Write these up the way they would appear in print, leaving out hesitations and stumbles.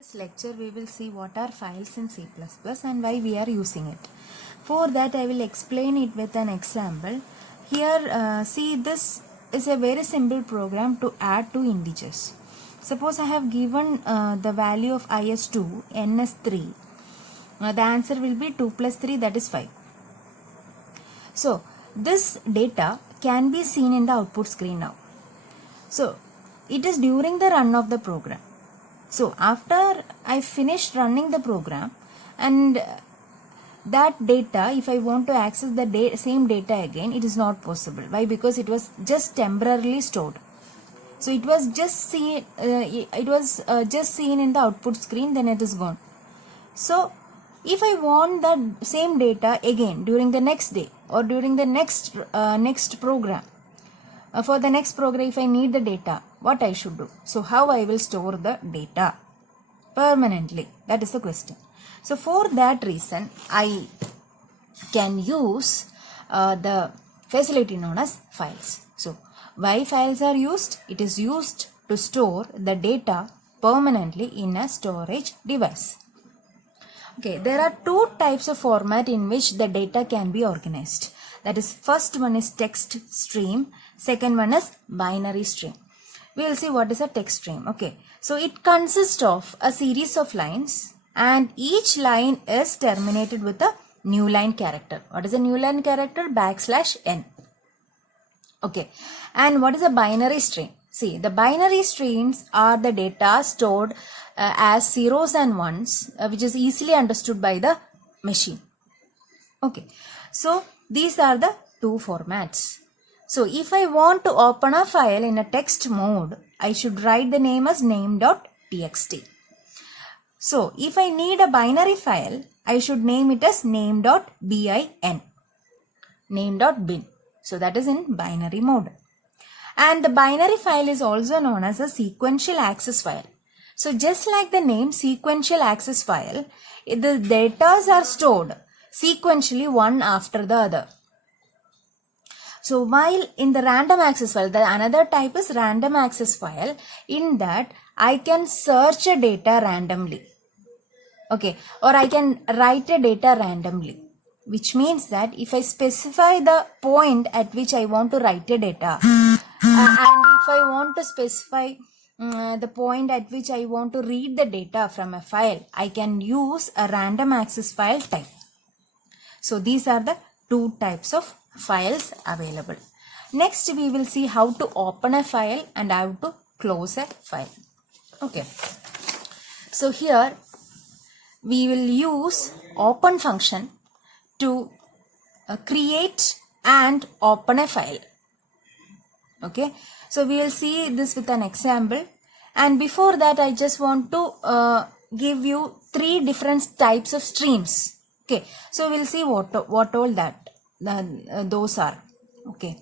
This lecture we will see what are files in C++ and why we are using it. For that I will explain it with an example. Here see, this is a very simple program to add two integers. Suppose I have given the value of I as 2, n as 3. The answer will be 2 plus 3, that is 5. So this data can be seen in the output screen now. So it is during the run of the program. So after I finished running the program, and that data, if I want to access the same data again, it is not possible. Why? Because it was just temporarily stored. So it was just seen. Just seen in the output screen. Then it is gone. So if I want that same data again during the next day or during the next program, for the next program, if I need the data, what I should do? So how I will store the data permanently? That is the question. So for that reason, I can use the facility known as files. So why files are used? It is used to store the data permanently in a storage device. Okay, there are two types of format in which the data can be organized. That is, first one is text stream, second one is binary stream. We will see what is a text stream. Okay, so it consists of a series of lines and each line is terminated with a new line character. What is a new line character? \n. Okay, and what is a binary stream? See, the binary streams are the data stored as zeros and ones, which is easily understood by the machine. Okay, so these are the two formats. So if I want to open a file in a text mode, I should write the name as name.txt. So if I need a binary file, I should name it as name.bin, name.bin. So that is in binary mode. And the binary file is also known as a sequential access file. So just like the name sequential access file, the data are stored sequentially one after the other. So while in the random access file, the another type is random access file. In that I can search a data randomly. Okay, or I can write a data randomly, which means that if I specify the point at which I want to write a data, and if I want to specify the point at which I want to read the data from a file, I can use a random access file type. So these are the two types of files available. Next we will see how to open a file and how to close a file. Okay, so here we will use open function to create and open a file. Okay, so we will see this with an example, and before that I just want to give you three different types of streams. Okay, so we'll see what all that those are. Okay,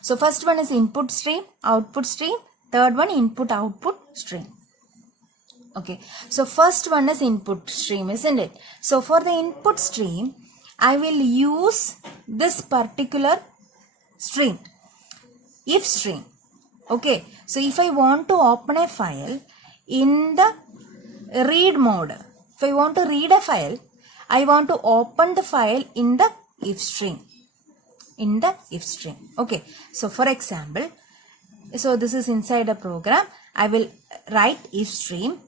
so first one is input stream, output stream, third one input output stream. Okay, so first one is input stream, isn't it? So for the input stream, I will use this particular stream, if stream. Okay, so if I want to open a file in the read mode, if I want to read a file, I want to open the file in the if stream. Okay, so for example, so this is inside a program. I will write if stream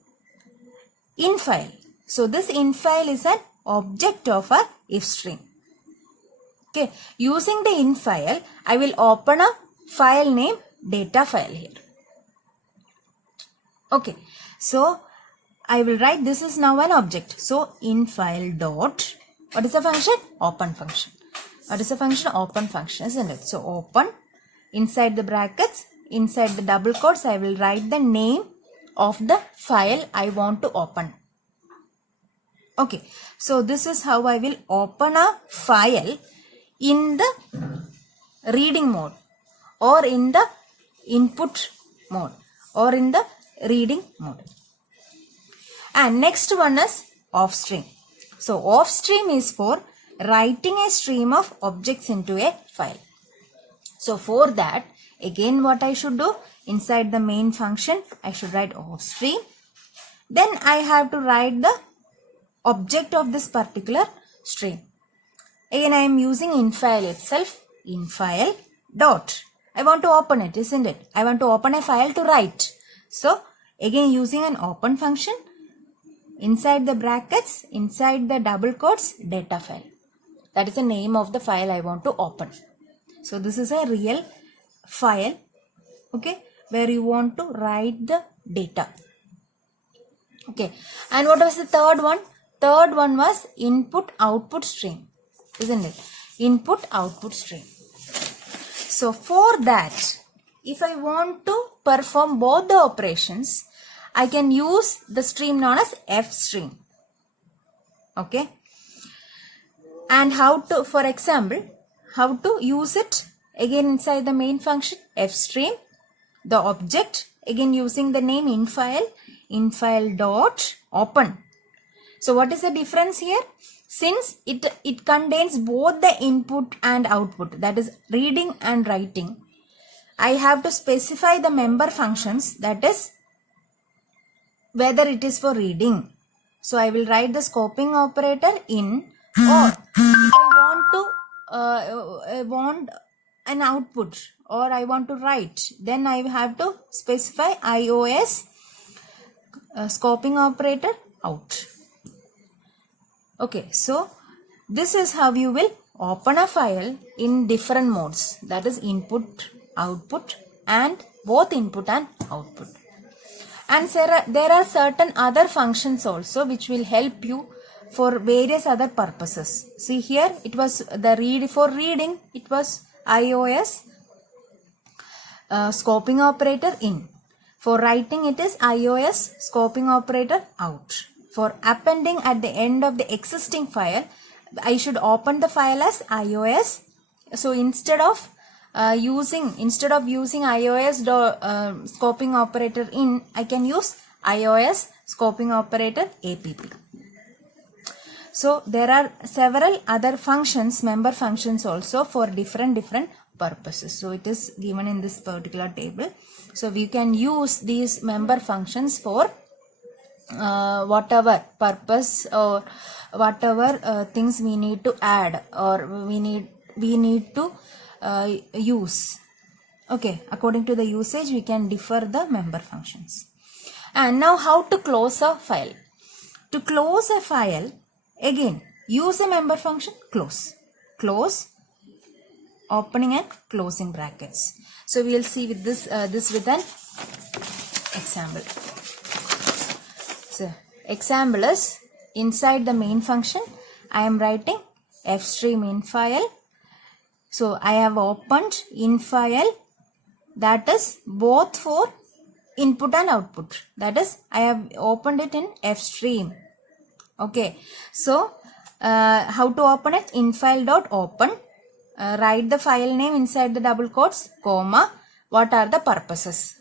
in file. So this in file is an object of a if stream. Okay, using the in file, I will open a file name data file here. Okay, so I will write this is now an object. So in file dot, what is the function? Open function. What is the function? Open function, isn't it? So open, inside the brackets, inside the double quotes, I will write the name of the file I want to open. Okay, so this is how I will open a file in the reading mode, or in the input mode, or in the reading mode. And next one is off stream. So off stream is for writing a stream of objects into a file. So for that, again what I should do, inside the main function I should write off stream, then I have to write the object of this particular stream. Again, I am using infile itself, infile dot. I want to open it, isn't it? I want to open a file to write. So again, using an open function, inside the brackets, inside the double quotes, data file. That is the name of the file I want to open. So this is a real file, okay, where you want to write the data. Okay, and what was the third one? Third one was input output stream, isn't it? Input output stream. So for that, if I want to perform both the operations, I can use the stream known as F stream. Okay. And how to, for example, how to use it? Again, inside the main function, F stream, the object, again using the name infile dot open. So what is the difference here? Since it contains both the input and output, that is reading and writing, I have to specify the member functions, that is whether it is for reading. So I will write the scoping operator in, or if I want an output, or I want to write, then I have to specify iOS scoping operator out. Okay, so this is how you will open a file in different modes, that is input, output, and both input and output. And there are certain other functions also which will help you for various other purposes. See here, it was the for reading, it was iOS scoping operator in. For writing, it is iOS scoping operator out. For appending at the end of the existing file, I should open the file as iOS. So instead of using iOS scoping operator in, I can use iOS scoping operator app. So there are several other functions, member functions also for different purposes. So it is given in this particular table. So we can use these member functions for whatever purpose or whatever things we need to add or we need to use. Okay, according to the usage we can differ the member functions. And now how to close a file? To close a file, again use a member function close, opening and closing brackets. So we will see with this with an example. So example is, inside the main function I am writing fstream infile. So I have opened infile, that is both for input and output, that is I have opened it in fstream. Okay, so how to open it? Infile dot open, write the file name inside the double quotes, comma, what are the purposes,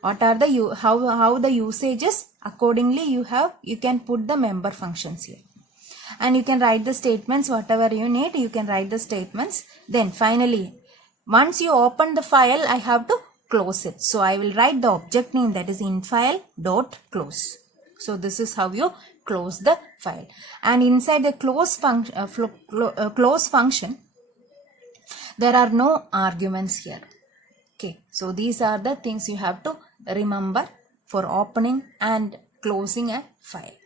what are the how the usages, accordingly you can put the member functions here, and you can write the statements, whatever you need you can write the statements. Then finally, once you open the file, I have to close it. So I will write the object name, that is infile dot close. So this is how you close the file. And inside the close function there are no arguments here. Okay, so these are the things you have to remember for opening and closing a file.